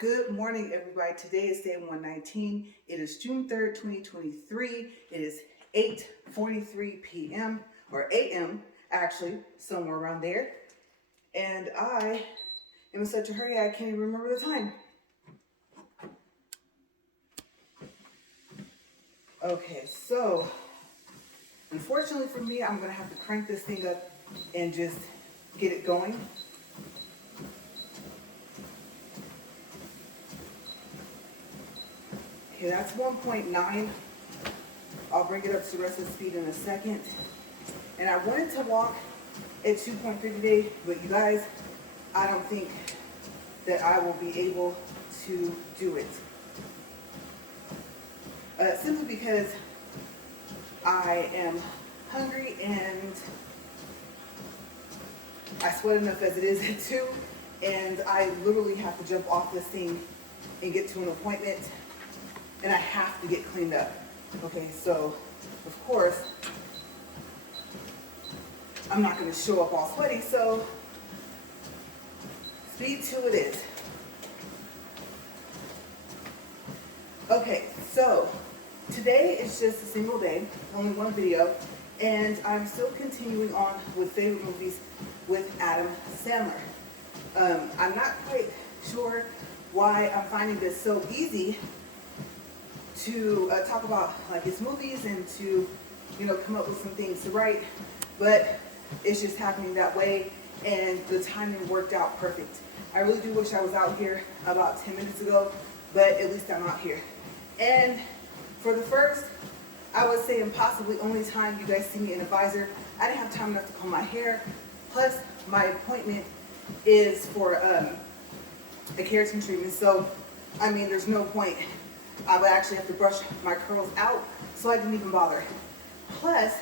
Good morning, everybody. Today is day 119. It is June 3rd, 2023. It is 8:43 p.m. or a.m. actually, somewhere around there. And I am in such a hurry I can't even remember the time. Okay, so unfortunately for me, I'm gonna have to crank this thing up and just get it going. Okay, that's 1.9. I'll bring it up to the rest of the speed in a second. And I wanted to walk at 2.3 today, but you guys, I don't think that I will be able to do it. Simply because I am hungry and I sweat enough as it is at 2, and I literally have to jump off this thing and get to an appointment, and I have to get cleaned up. Okay, so of course, I'm not going to show up all sweaty, so speed 2 it is. Okay, so today is just a single day, only one video, and I'm still continuing on with favorite movies with Adam Sandler. I'm not quite sure why I'm finding this so easy to talk about like his movies and to, come up with some things to write, but it's just happening that way, and the timing worked out perfect. I really do wish I was out here about 10 minutes ago, but at least I'm out here. And for the first, I would say, and possibly only time you guys see me in a visor, I didn't have time enough to comb my hair, plus my appointment is for a keratin treatment, so I mean there's no point. I would actually have to brush my curls out, so I didn't even bother. Plus,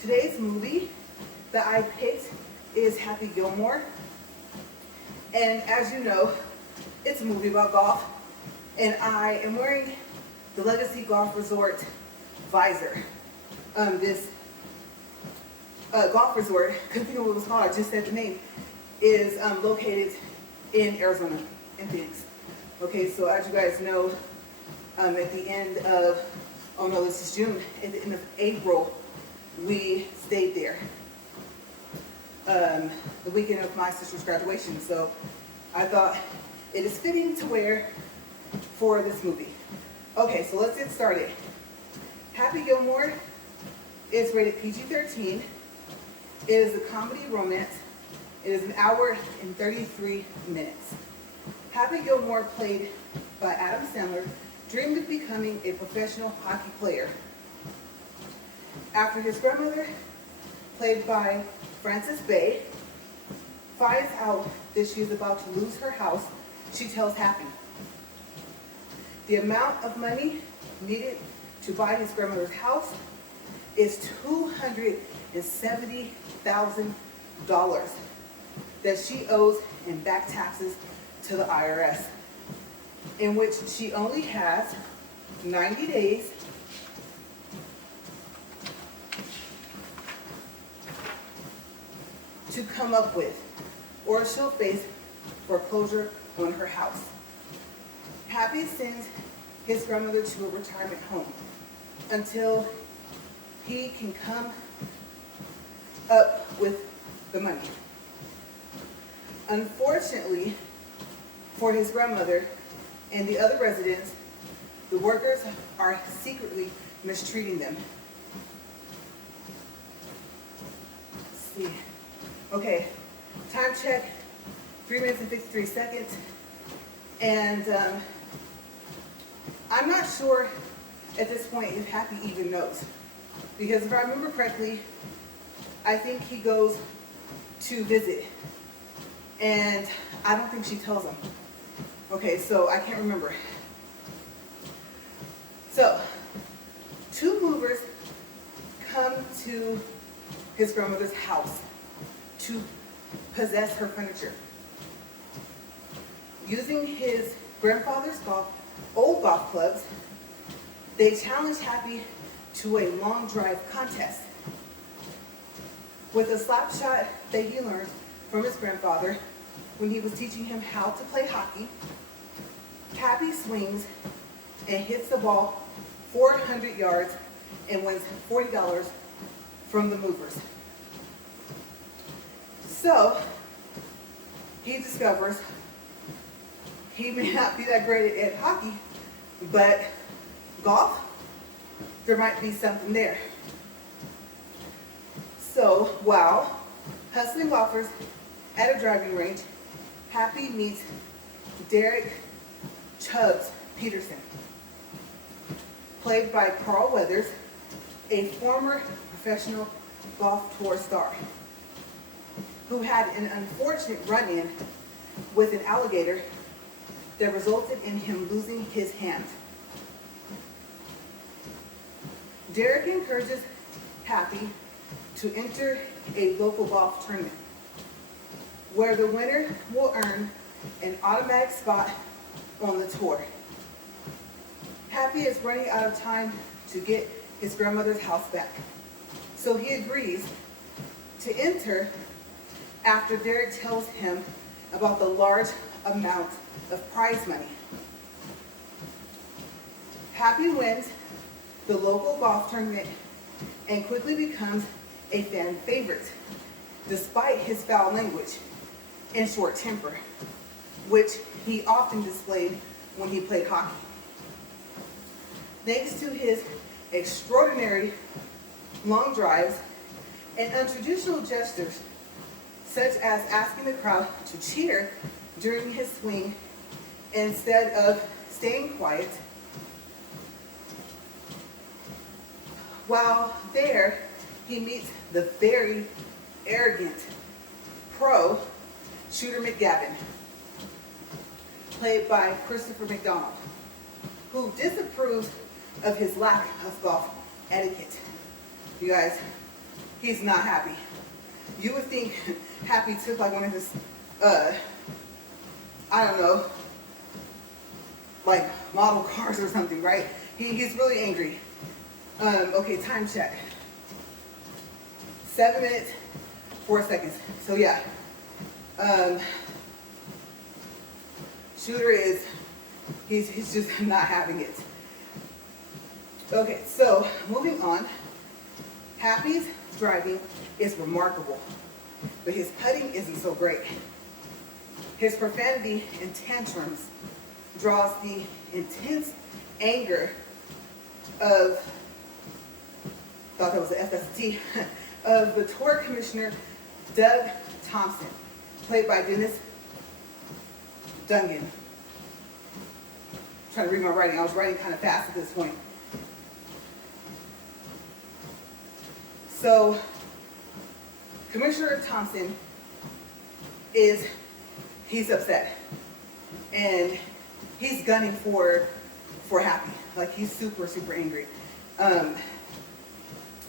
today's movie that I picked is Happy Gilmore. And as you know, it's a movie about golf. And I am wearing the Legacy Golf Resort visor. This golf resort, couldn't think of what it was called, I just said the name, is located in Arizona, in Phoenix. Okay, so as you guys know, at the end of, oh no, this is June, at the end of April, we stayed there. The weekend of my sister's graduation. So I thought it is fitting to wear for this movie. Okay, so let's get started. Happy Gilmore is rated PG-13. It is a comedy romance. It is 1 hour and 33 minutes. Happy Gilmore, played by Adam Sandler, dreamed of becoming a professional hockey player. After his grandmother, played by Frances Bay, finds out that she is about to lose her house, she tells Happy. The amount of money needed to buy his grandmother's house is $270,000 that she owes in back taxes to the IRS, in which she only has 90 days to come up with, or she'll face foreclosure on her house. Happy sends his grandmother to a retirement home until he can come up with the money. Unfortunately for his grandmother and the other residents, the workers are secretly mistreating them. Let's see. Okay, time check, 3 minutes and 53 seconds. And I'm not sure at this point if Happy even knows. Because if I remember correctly, I think he goes to visit. And I don't think she tells him. Okay, so I can't remember. So, 2 movers come to his grandmother's house to possess her furniture. Using his grandfather's old golf clubs, they challenged Happy to a long drive contest. With a slap shot that he learned from his grandfather when he was teaching him how to play hockey, Happy swings and hits the ball 400 yards and wins $40 from the movers. So he discovers he may not be that great at hockey, but golf, there might be something there. So while hustling golfers at a driving range, Happy meets Derek Chubbs Peterson, played by Carl Weathers, a former professional golf tour star, who had an unfortunate run-in with an alligator that resulted in him losing his hand. Derek encourages Happy to enter a local golf tournament, where the winner will earn an automatic spot on the tour. Happy is running out of time to get his grandmother's house back, so he agrees to enter after Derek tells him about the large amount of prize money. Happy wins the local golf tournament and quickly becomes a fan favorite, despite his foul language and short temper, which he often displayed when he played hockey. Thanks to his extraordinary long drives and untraditional gestures, such as asking the crowd to cheer during his swing instead of staying quiet. While there, he meets the very arrogant pro Shooter McGavin, played by Christopher McDonald, who disapproves of his lack of golf etiquette. You guys, he's not happy. You would think Happy took like one of his, I don't know, like model cars or something, right? He's really angry. Okay, time check. 7 minutes, 4 seconds. So yeah, Shooter is, he's just not having it. Okay, so moving on. Happy's driving is remarkable, but his putting isn't so great. His profanity and tantrums draws the intense anger of, thought that was the FST, of the tour commissioner, Doug Thompson, played by Dennis Dungan. I'm trying to read my writing. I was writing kind of fast at this point. So, Commissioner Thompson he's upset. And he's gunning for Happy. Like, he's super, super angry.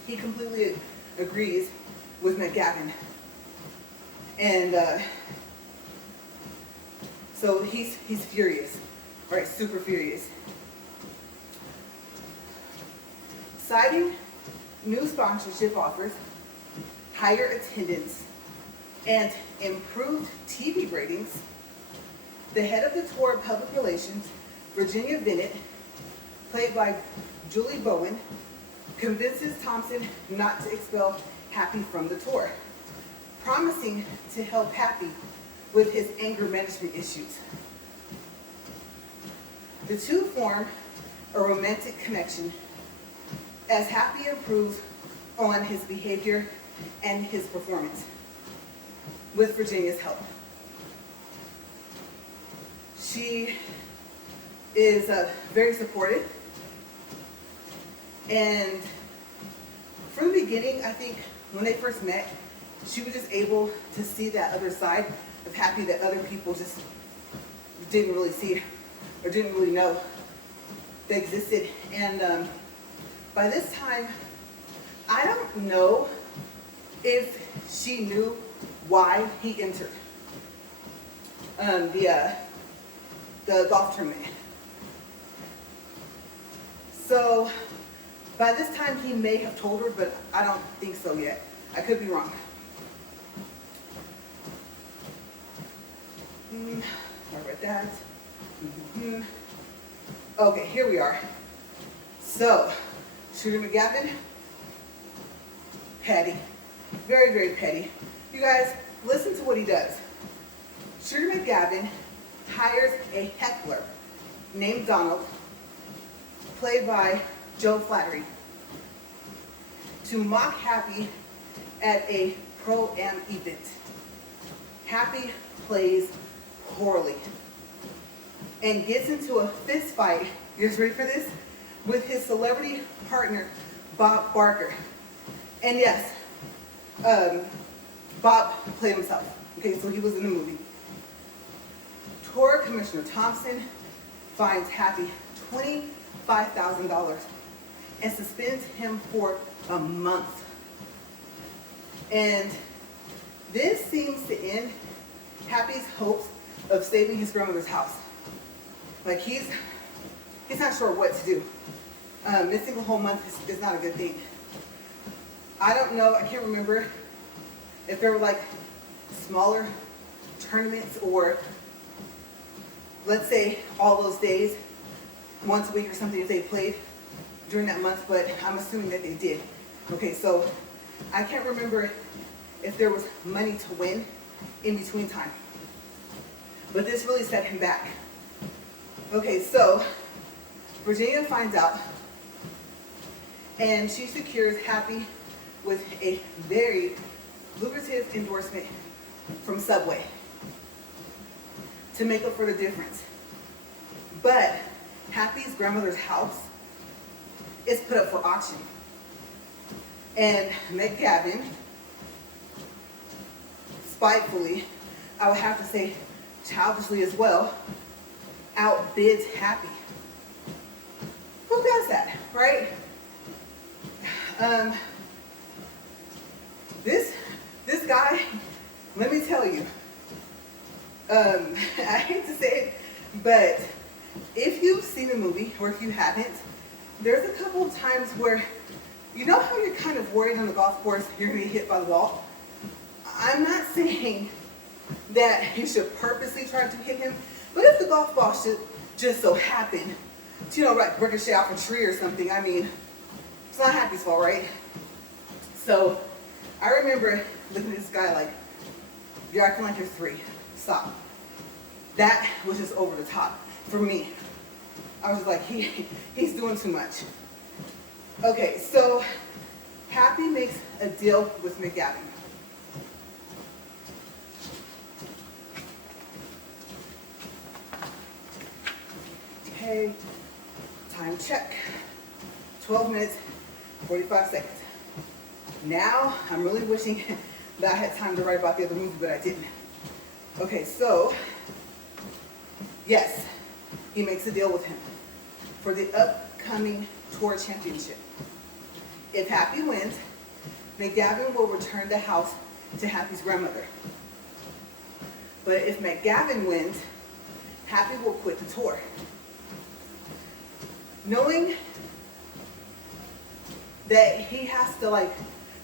He completely agrees with McGavin. And so he's furious, right? Super furious. Citing new sponsorship offers, higher attendance, and improved TV ratings, the head of the tour of public relations, Virginia Bennett, played by Julie Bowen, convinces Thompson not to expel Happy from the tour, promising to help Happy with his anger management issues. The two form a romantic connection as Happy improves on his behavior and his performance with Virginia's help. She is very supportive, and from the beginning, I think when they first met, she was just able to see that other side of Happy that other people just didn't really see or didn't really know that existed. And by this time, I don't know if she knew why he entered the golf tournament. So by this time, he may have told her, but I don't think so yet. I could be wrong. I read that. Okay, here we are. So, Shooter McGavin, petty. Very, very petty. You guys, listen to what he does. Shooter McGavin hires a heckler named Donald, played by Joe Flattery, to mock Happy at a pro-am event. Happy plays poorly and gets into a fist fight, you guys ready for this? With his celebrity partner, Bob Barker. And yes, Bob played himself. Okay, so he was in the movie. Tour Commissioner Thompson fines Happy $25,000 and suspends him for a month. And this seems to end Happy's hopes of saving his grandmother's house. Like he's not sure what to do. Missing a whole month is not a good thing. I don't know, I can't remember if there were like smaller tournaments or let's say all those days, once a week or something, if they played during that month, but I'm assuming that they did. Okay, so I can't remember if there was money to win in between time. But this really set him back. Okay, so Virginia finds out and she secures Happy with a very lucrative endorsement from Subway to make up for the difference. But Happy's grandmother's house is put up for auction. And McGavin, spitefully, I would have to say childishly as well, outbids Happy. Who does that, right? This guy, let me tell you, I hate to say it, but if you've seen the movie, or if you haven't, there's a couple of times where, you know how you're kind of worried on the golf course, you're going to get hit by the ball? I'm not saying that you should purposely try to hit him, but if the golf ball should just so happen to, like ricochet off a tree or something, I mean, it's not Happy's fault, right? So I remember looking at this guy like, you're acting like you're 3. Stop. That was just over the top for me. I was just like, he's doing too much. Okay, so Happy makes a deal with McGavin. Okay, time check. 12 minutes, 45 seconds. Now, I'm really wishing that I had time to write about the other movie, but I didn't. Okay, so, yes, he makes a deal with him for the upcoming tour championship. If Happy wins, McGavin will return the house to Happy's grandmother. But if McGavin wins, Happy will quit the tour. Knowing that he has to like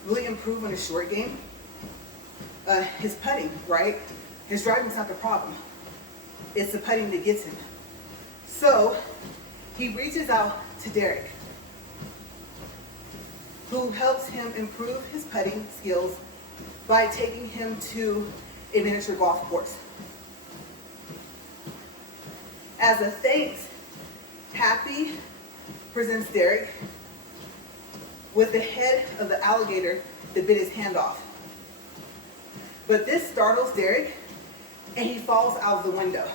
really improve on his short game, his putting, right? His driving's not the problem. It's the putting that gets him. So he reaches out to Derek, who helps him improve his putting skills by taking him to a miniature golf course. As a thanks, Happy presents Derek with the head of the alligator that bit his hand off. But this startles Derek, and he falls out of the window.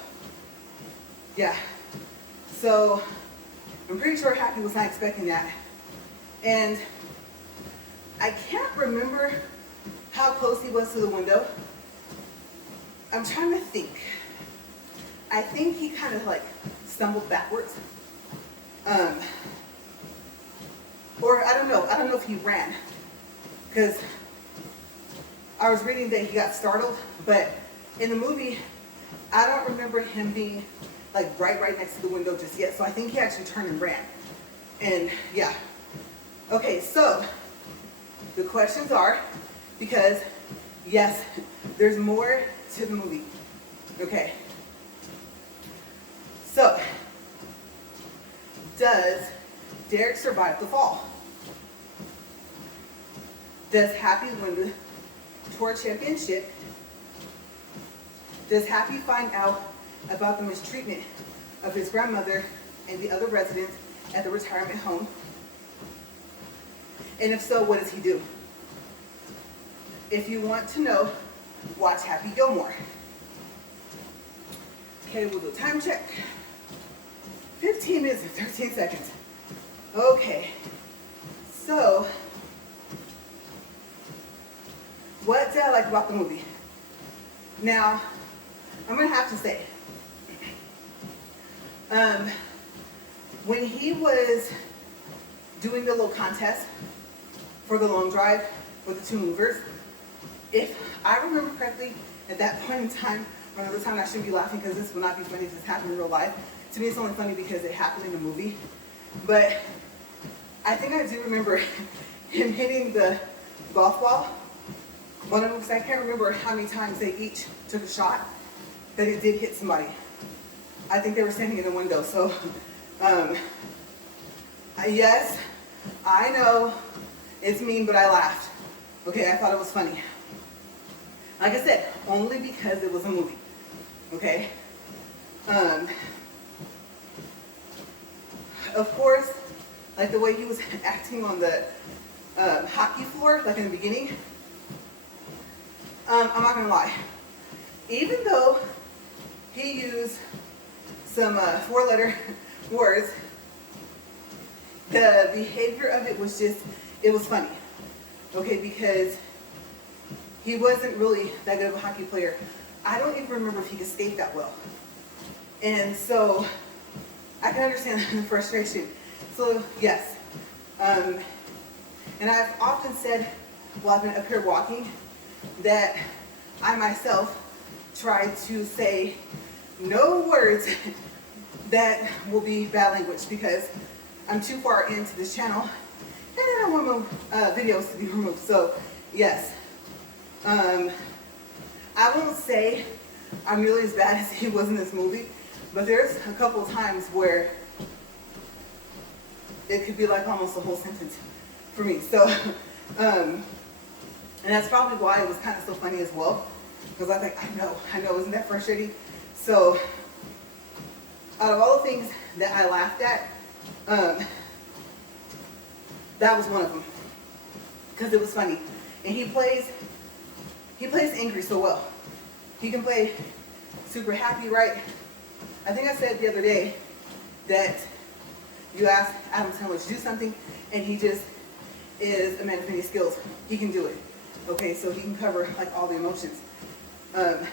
Yeah, so I'm pretty sure Happy was not expecting that. And I can't remember how close he was to the window. I'm trying to think. I think he kind of like stumbled backwards. Or I don't know if he ran, because I was reading that he got startled, but in the movie, I don't remember him being like right next to the window just yet, so I think he actually turned and ran. And yeah. Okay, so the questions are, because yes, there's more to the movie. Okay. So does Derek survive the fall? Does Happy win the tour championship? Does Happy find out about the mistreatment of his grandmother and the other residents at the retirement home? And if so, what does he do? If you want to know, watch Happy Gilmore. Okay, we'll do a time check. 15 minutes and 13 seconds. Okay, so what did I like about the movie? Now, I'm gonna have to say, when he was doing the little contest for the long drive with the two movers, if I remember correctly, at that point in time, or another time I shouldn't be laughing because this will not be funny because it's happened in real life. To me, it's only funny because it happened in the movie. But I think I do remember him hitting the golf ball. One of them, because I can't remember how many times they each took a shot, but it did hit somebody. I think they were standing in the window. So, yes, I know it's mean, but I laughed. Okay, I thought it was funny. Like I said, only because it was a movie. Okay? Of course, like the way he was acting on the hockey floor, like in the beginning, I'm not gonna lie. Even though he used some 4-letter words, the behavior of it was just, it was funny. Okay, because he wasn't really that good of a hockey player. I don't even remember if he could skate that well. And so I can understand the frustration. So yes, and I've often said while I've been up here walking that I myself try to say no words that will be bad language because I'm too far into this channel and I don't want my videos to be removed. So yes, I won't say I'm really as bad as he was in this movie, but there's a couple of times where it could be like almost a whole sentence for me. So, and that's probably why it was kind of so funny as well, because I was like, I know, isn't that frustrating? So, out of all the things that I laughed at, that was one of them, because it was funny. And he plays angry so well. He can play super happy, right? I think I said the other day that you ask Adam Sandler to do something, and he just is a man of many skills. He can do it. Okay, so he can cover like all the emotions. And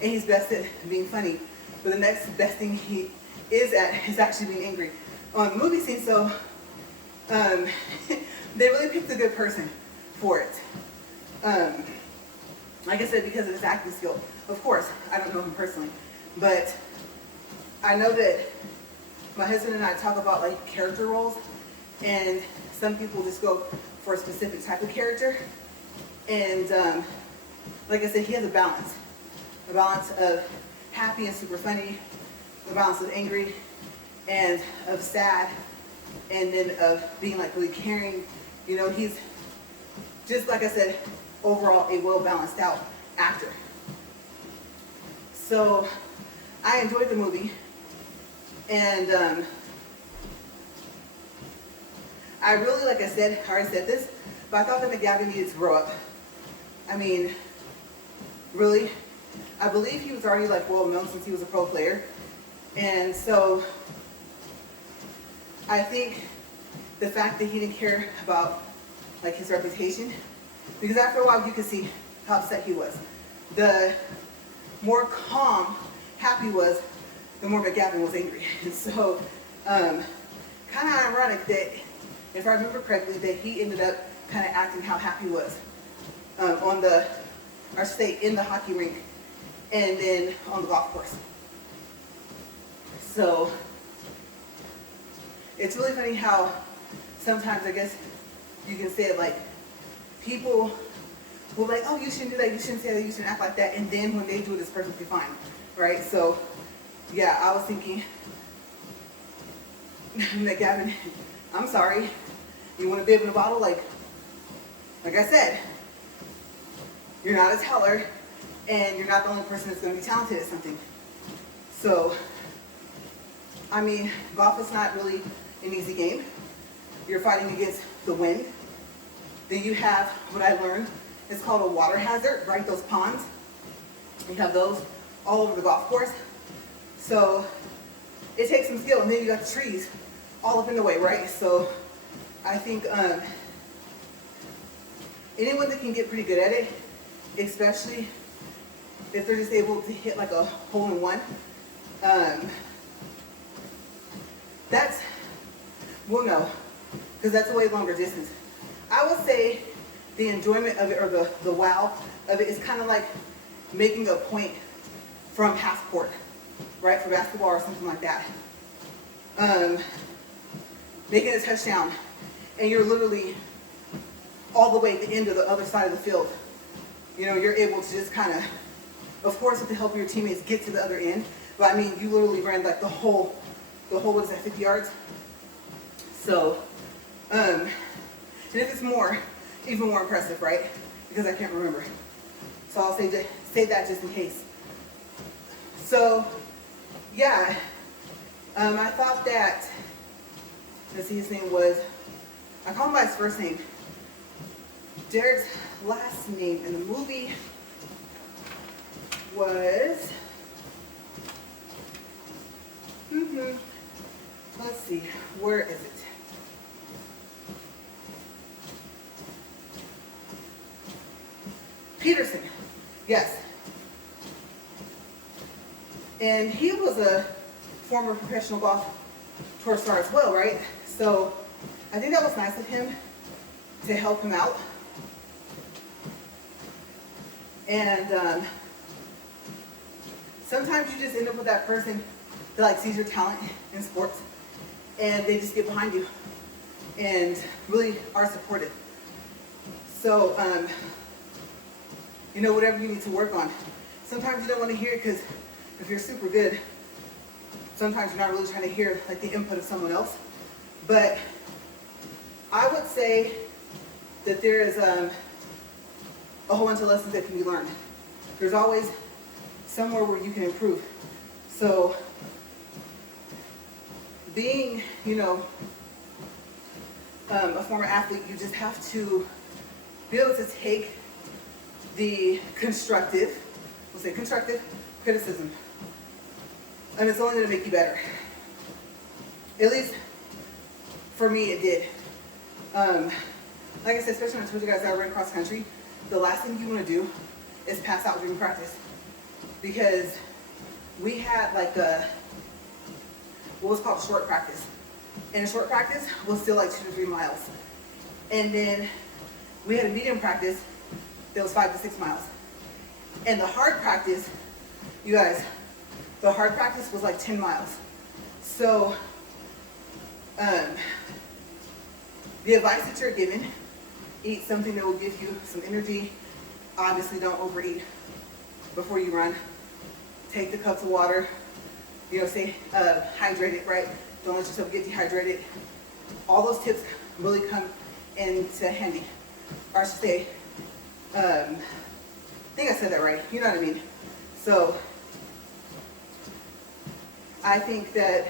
he's best at being funny. But the next best thing he is at is actually being angry. On the movie scene, so they really picked a good person for it. Like I said, because of his acting skill. Of course, I don't know him personally, but I know that my husband and I talk about like character roles, and some people just go for a specific type of character. And like I said, he has a balance of happy and super funny, a balance of angry and of sad, and then of being like really caring. You know, he's just, like I said, overall a well-balanced out actor. So I enjoyed the movie, and I really, like I said, I already said this, but I thought that McGavin needed to grow up. I mean, really, I believe he was already like well known since he was a pro player, and so I think the fact that he didn't care about like his reputation, because after a while you could see how upset he was. The more calm Happy was, the more McGavin was angry. And so, kind of ironic that, if I remember correctly, that he ended up kind of acting how Happy was in the hockey rink, and then on the golf course. So it's really funny how sometimes, I guess you can say it, like people will be like, oh, you shouldn't do that, you shouldn't say that, you shouldn't act like that, and then when they do it, it's perfectly fine, right? So yeah, I was thinking Like, Gavin, I'm sorry. You want to bib in a bottle? Like I said, you're not a teller, and you're not the only person that's going to be talented at something. So, I mean, golf is not really an easy game. You're fighting against the wind. Then you have what I learned, it's called a water hazard, right? Those ponds. You have those all over the golf course. So it takes some skill, and then you got the trees all up in the way, right? So I think anyone that can get pretty good at it, especially if they're just able to hit like a hole-in-one, that's, we'll know, because that's a way longer distance. I would say the enjoyment of it, or the wow of it, is kind of like making a point from half court, right, for basketball or something like that. Making a touchdown, and you're literally all the way at the end of the other side of the field. You know, you're able to just kind of course, with the help of your teammates, get to the other end. But I mean, you literally ran like the whole, what is that, 50 yards? So, and if it's more, even more impressive, right? Because I can't remember. So I'll say that just in case. So, yeah, I thought that, let's see, his name was, I call him by his first name. Derek's last name in the movie was, let's see, where is it? Peterson, yes. And he was a former professional golf tour star as well, right? So I think that was nice of him to help him out. And sometimes you just end up with that person that like sees your talent in sports, and they just get behind you and really are supportive. So, you know, whatever you need to work on. Sometimes you don't want to hear it, because if you're super good, sometimes you're not really trying to hear like the input of someone else. But I would say that there is a whole bunch of lessons that can be learned. There's always somewhere where you can improve. So being, you know, a former athlete, you just have to be able to take the constructive, we'll say constructive criticism, and it's only going to make you better. At least for me, it did. Like I said, especially when I told you guys that I ran cross country, the last thing you want to do is pass out during practice, because we had like what was called short practice, and a short practice was still like 2 to 3 miles, and then we had a medium practice that was 5 to 6 miles, and the hard practice, you guys, the hard practice was like 10 miles. So the advice that you're given, eat something that will give you some energy. Obviously don't overeat before you run. Take the cups of water, you know, stay hydrated, right? Don't let yourself get dehydrated. All those tips really come into handy. Or I should say, I think I said that right, you know what I mean? So I think that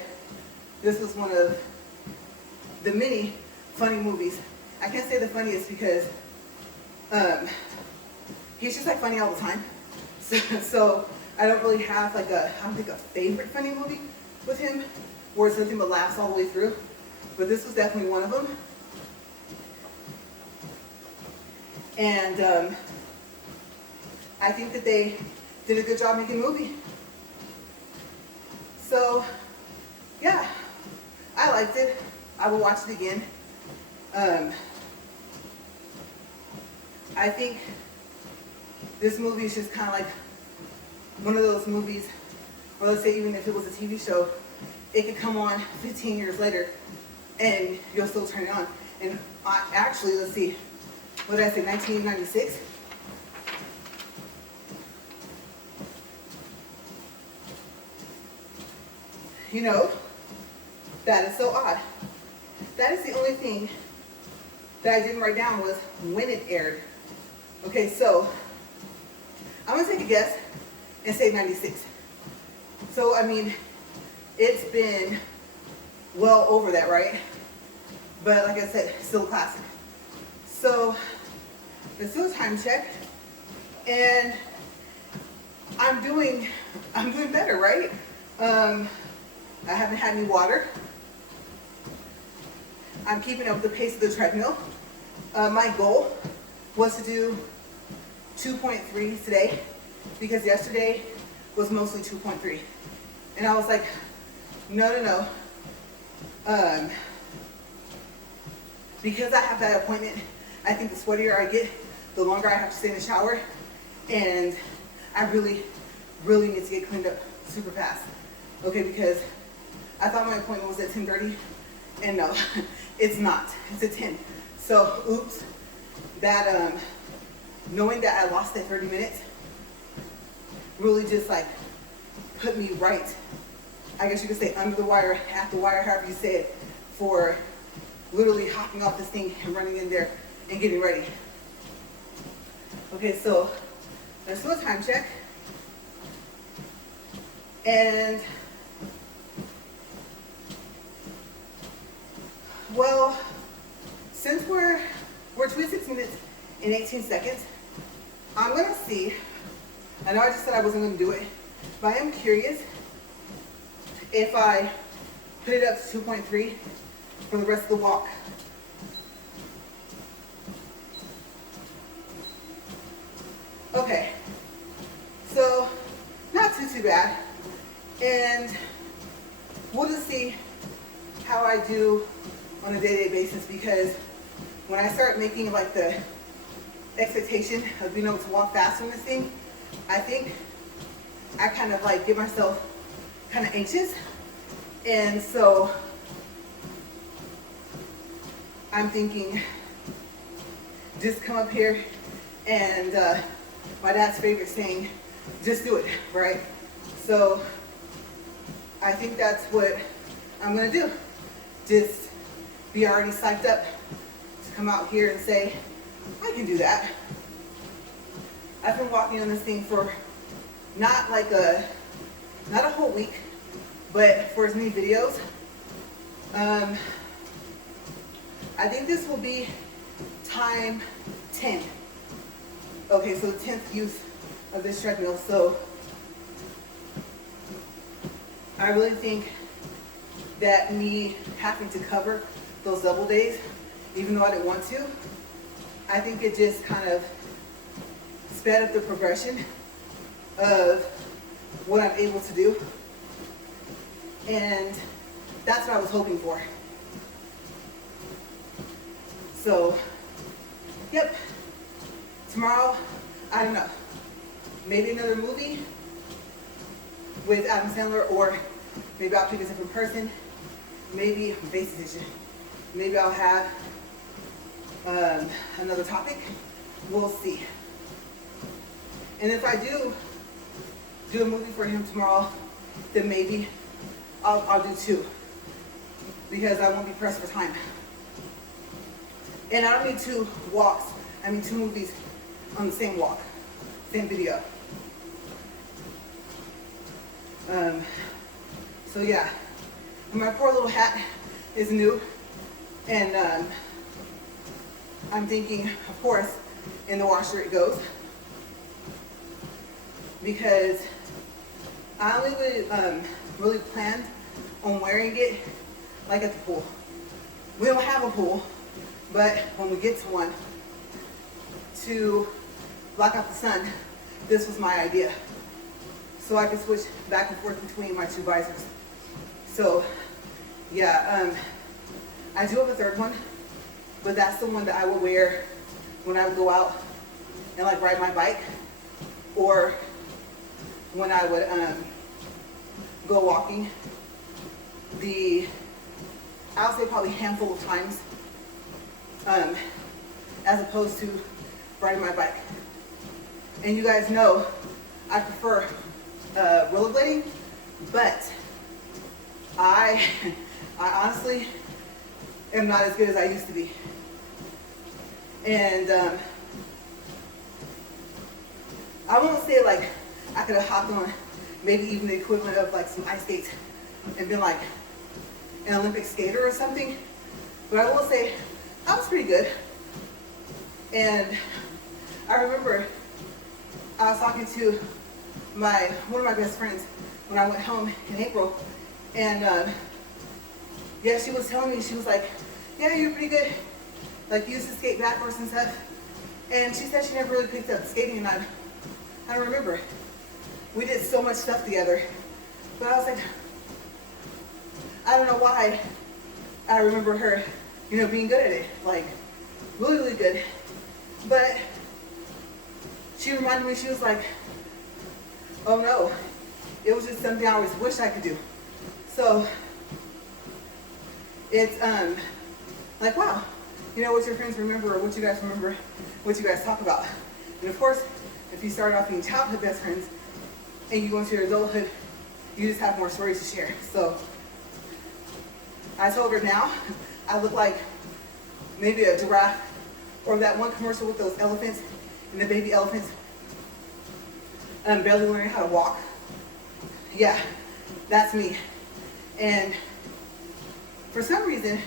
this was one of the many funny movies. I can't say the funniest because he's just like funny all the time. So I don't really have like I don't think a favorite funny movie with him where it's nothing but laughs all the way through. But this was definitely one of them. And I think that they did a good job making a movie. So yeah, I liked it. I will watch it again. I think this movie is just kind of like one of those movies, or let's say even if it was a TV show, it could come on 15 years later and you'll still turn it on. And actually, let's see, what did I say, 1996? You know, That is so odd. That is the only thing that I didn't write down was when it aired. Okay, so I'm gonna take a guess and say 96. So, I mean, it's been well over that, right? But like I said, still a classic. So let's do a time check. And I'm doing better, right? I haven't had any water. I'm keeping up with the pace of the treadmill. My goal was to do 2.3 today because yesterday was mostly 2.3. And I was like, no. Because I have that appointment, I think the sweatier I get, the longer I have to stay in the shower. And I really need to get cleaned up super fast. Okay, because I thought my appointment was at 10:30, and no, it's not. It's at 10. So, oops. That, knowing that I lost that 30 minutes really just like put me right, I guess you could say under the wire, at the wire, however you say it, for literally hopping off this thing and running in there and getting ready. Okay, so let's do a time check. And well, since we're 26 minutes and 18 seconds, I'm gonna see. I know I just said I wasn't gonna do it, but I am curious if I put it up to 2.3 for the rest of the walk. Okay, so not too bad. And we'll just see how I do on a day-to-day basis, because when I start making like the expectation of being able to walk faster in this thing, I think I kind of like get myself kind of anxious. And so I'm thinking, just come up here and my dad's favorite saying, just do it, right? So I think that's what I'm gonna do. Just be already psyched up to come out here and say, I can do that. I've been walking on this thing for not a whole week, but for as many videos. I think this will be time 10. Okay, so the 10th use of this treadmill. So I really think that me having to cover those double days, even though I didn't want to, I think it just kind of sped up the progression of what I'm able to do. And that's what I was hoping for. So, yep. Tomorrow, I don't know. Maybe another movie with Adam Sandler, or maybe I'll pick a different person. Maybe a bass edition. Maybe I'll have another topic. We'll see. And if I do a movie for him tomorrow, then maybe I'll do 2, because I won't be pressed for time. And I don't need 2 walks. I mean 2 movies on the same walk, same video. So yeah, and my poor little hat is new, and I'm thinking, of course, in the washer it goes, because I only would really planned on wearing it like at the pool. We don't have a pool, but when we get to one, to block out the sun, this was my idea. So I could switch back and forth between my 2 visors. So yeah, I do have a 3rd one, but that's the one that I will wear when I would go out and like ride my bike, or when I would go walking. I'll say probably a handful of times, as opposed to riding my bike. And you guys know I prefer rollerblading, but I I honestly am not as good as I used to be. And I won't say like I could have hopped on maybe even the equivalent of like some ice skates and been like an Olympic skater or something, but I will say I was pretty good. And I remember I was talking to one of my best friends when I went home in April, and yeah, she was telling me, she was like, yeah, you're pretty good, like you used to skate backwards and stuff. And she said she never really picked up skating, and I don't remember. We did so much stuff together, but I was like, I don't know why I remember her, you know, being good at it, like really, really good. But she reminded me, she was like, oh no, it was just something I always wished I could do. So it's like, wow, you know, what your friends remember, or what you guys remember, what you guys talk about. And of course, if you start off being childhood best friends and you go into your adulthood, you just have more stories to share. So I told her now I look like maybe a giraffe, or that one commercial with those elephants and the baby elephants barely learning how to walk. Yeah, that's me. And for some reason,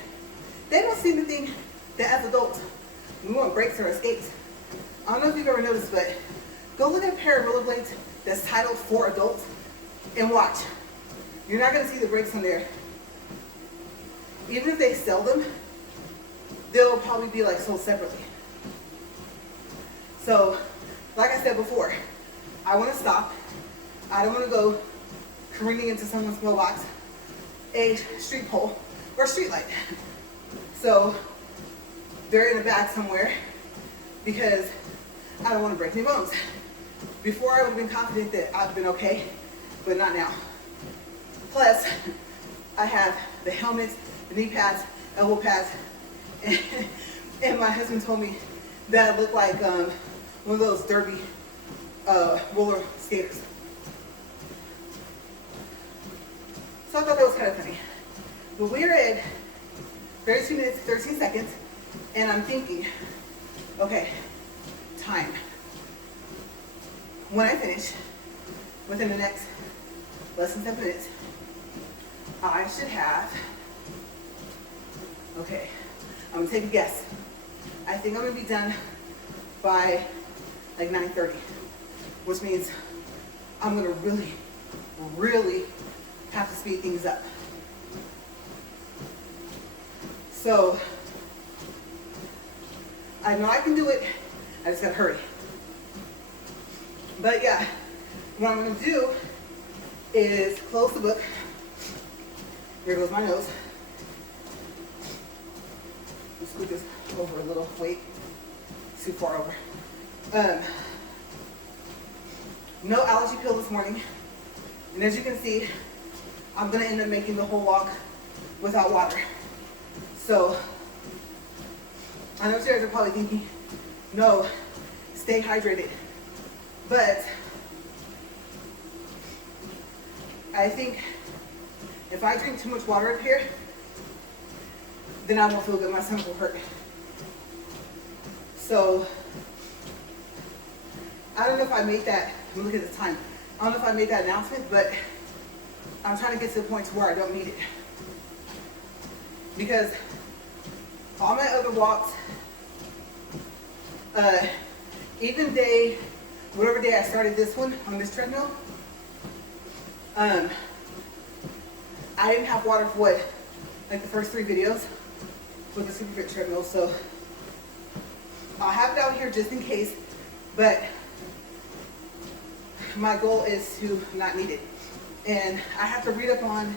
they don't seem to think that as adults we want brakes or escapes. I don't know if you've ever noticed, but go look at a pair of rollerblades that's titled for adults and watch. You're not going to see the brakes on there. Even if they sell them, they'll probably be like sold separately. So, like I said before, I want to stop. I don't want to go careening into someone's mailbox, a street pole, or a street light. So they're in a bag somewhere because I don't want to break any bones. Before I would have been confident that I've been okay, but not now. Plus, I have the helmets, the knee pads, elbow pads, and my husband told me that I look like one of those derby roller skaters. So I thought that was kind of funny. But we're at 32 minutes, 13 seconds, and I'm thinking, okay, time. When I finish, within the next less than 7 minutes, I should have, okay, I'm gonna take a guess. I think I'm gonna be done by like 9:30, which means I'm gonna really, really have to speed things up. So I know I can do it, I just gotta hurry. But yeah, what I'm gonna do is close the book. Here goes my nose. Let's scoot this over a little. Wait, it's too far over. No allergy pill this morning. And as you can see, I'm gonna end up making the whole walk without water. So I know you guys are probably thinking, no, stay hydrated. But I think if I drink too much water up here, then I won't feel good. My stomach will hurt. So I don't know if I made that, look at the time. I don't know if I made that announcement, but I'm trying to get to the point to where I don't need it. Because all my other walks, even whatever day I started this one on this treadmill, I didn't have water for what, like the first 3 videos with the Superfit treadmill, so I'll have it out here just in case, but my goal is to not need it. And I have to read up on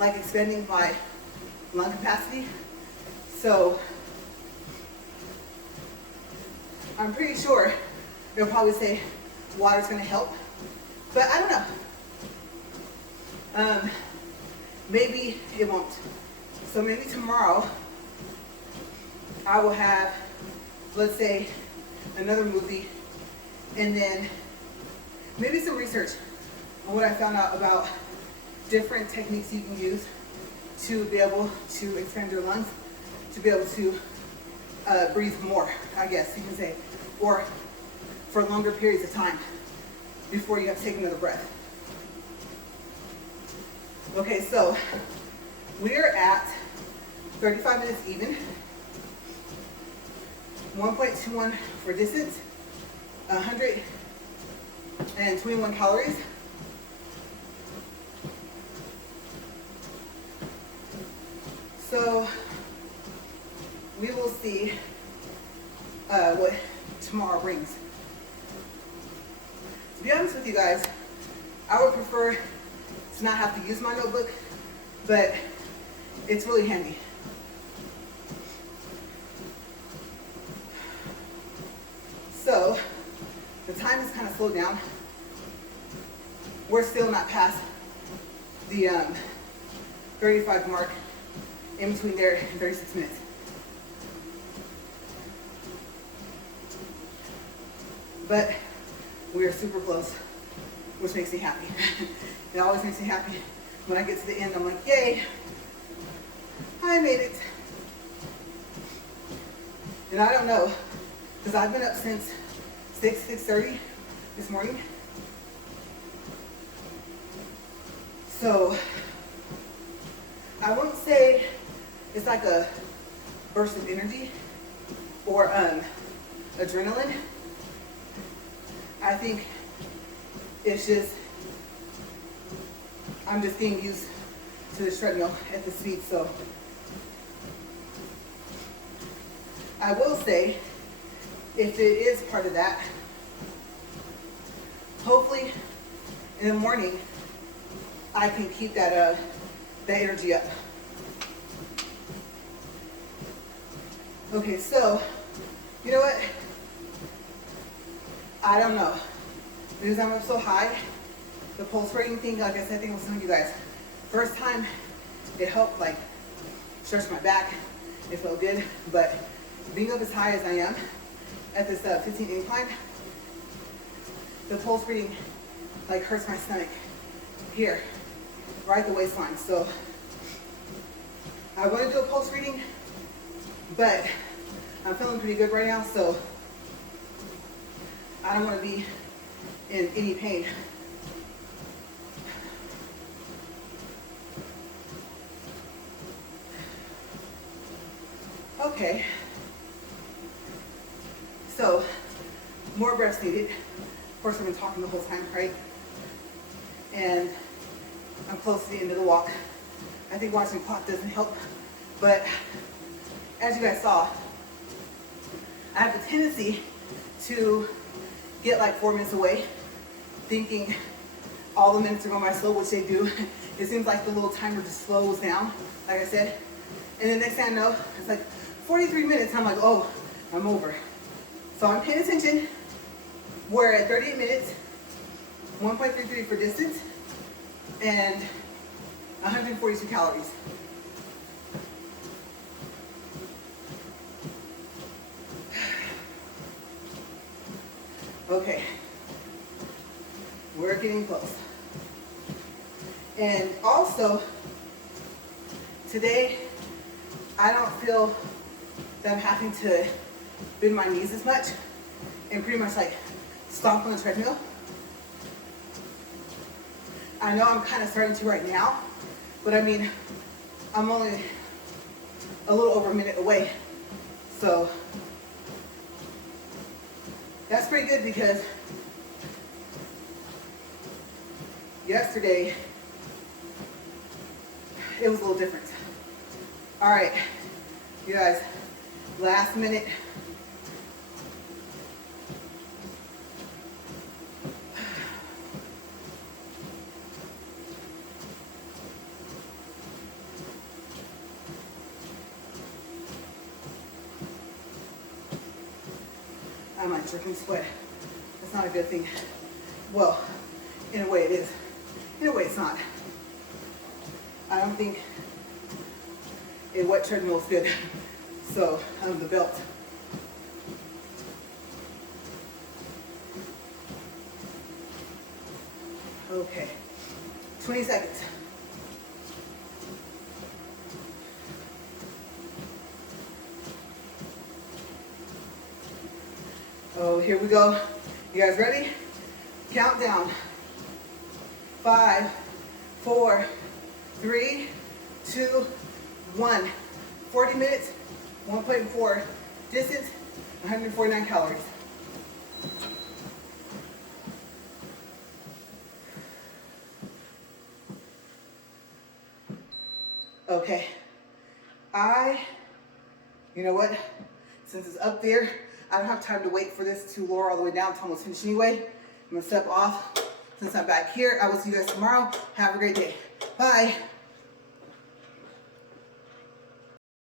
like expanding my lung capacity, so I'm pretty sure they'll probably say water's gonna help, but I don't know. Maybe it won't. So maybe tomorrow I will have, let's say, another movie, and then maybe some research on what I found out about different techniques you can use to be able to expand your lungs, to be able to breathe more, I guess you can say, or for longer periods of time before you have to take another breath. Okay, so we're at 35 minutes even, 1.21 for distance, 121 calories. So we will see what tomorrow brings. To be honest with you guys, I would prefer to not have to use my notebook, but it's really handy. So the time has kind of slowed down. We're still not past the 35 mark, in between there and 36 minutes. But we are super close, which makes me happy. It always makes me happy when I get to the end. I'm like, yay, I made it. And I don't know, because I've been up since 6:30 this morning. So I won't say it's like a burst of energy or adrenaline. I think it's just, I'm just getting used to the treadmill at the speed. So I will say, if it is part of that, hopefully in the morning I can keep that energy up. Okay, so you know what? I don't know, because I'm up so high, the pulse rating thing, like I said, I think I was telling you guys, first time it helped like stretch my back, it felt good, but being up as high as I am at this 15 incline, the pulse reading like hurts my stomach here, right at the waistline. So I want to do a pulse reading, but I'm feeling pretty good right now, so I don't want to be in any pain. Okay, so more breaths needed. Of course, I've been talking the whole time, right? And I'm close to the end of the walk. I think watching the clock doesn't help, but as you guys saw, I have a tendency to get like 4 minutes away, thinking all the minutes are going by slow, which they do. It seems like the little timer just slows down, like I said. And the next thing I know, it's like 43 minutes, and I'm like, oh, I'm over. So I'm paying attention. We're at 38 minutes, 1.33 for distance, and 142 calories. Okay, we're getting close. And also, today, I don't feel that I'm having to bend my knees as much and pretty much like stomp on the treadmill. I know I'm kind of starting to right now, but I mean, I'm only a little over a minute away. So that's pretty good, because yesterday it was a little different. All right, you guys, last minute. I'm like dripping sweat. That's not a good thing. Well, in a way it is. In a way it's not. I don't think a wet treadmill is good. So, the belt. Okay, 20 seconds. Oh, here we go. You guys ready? Countdown. 5, 4, 3, 2, 1. 40 minutes, 1.4. Distance, 149 calories. Okay. You know what? Since it's up there, I don't have time to wait for this to lower all the way down to almost finish anyway. I'm gonna step off. Since I'm back here, I will see you guys tomorrow. Have a great day. Bye.